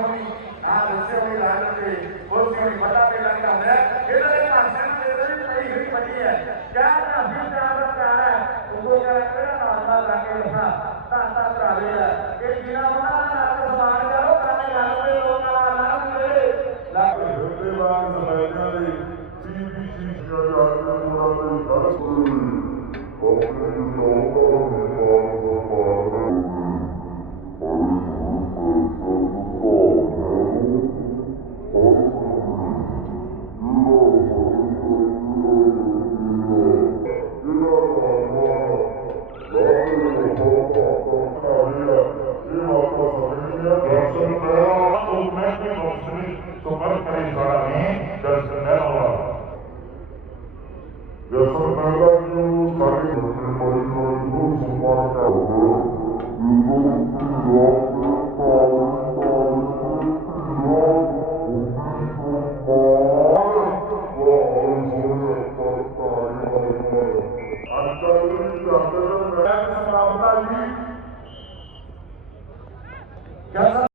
ಮೋದಿ ಆ ವಿಷಯವಾಗಿ ರಾಜ್ಯದಲ್ಲಿ ಹೋಗ್ತೀವಿ ಬದಲಾಗಬೇಕಂತ ಅಂದ್ರೆ ಇದರಿಂದ ಸಂಸದದಲ್ಲಿ ಹಿಡಿ ಪಟ್ಟಿಯ ಯಾರ ಅಭಿಪ್ರಾಯ ಉಪಯೋಗಕ್ಕೆ ನಾವು ಅನುವಾದ ಹಾಕಿಲ್ಲ ಅಂತಾಂತರ ಅಲ್ಲಿಲ್ಲ ಈ ದಿನ ಮಾಡಿದಾರೋ ಕಾರಣ ಸಮಯದಲ್ಲಿ so much for his me, does the man of God. Yes, I'm not going to be able to do it. I'm not going to be able to. I'm not going to be able to do it. I'm not going to be able to. I'm not going to.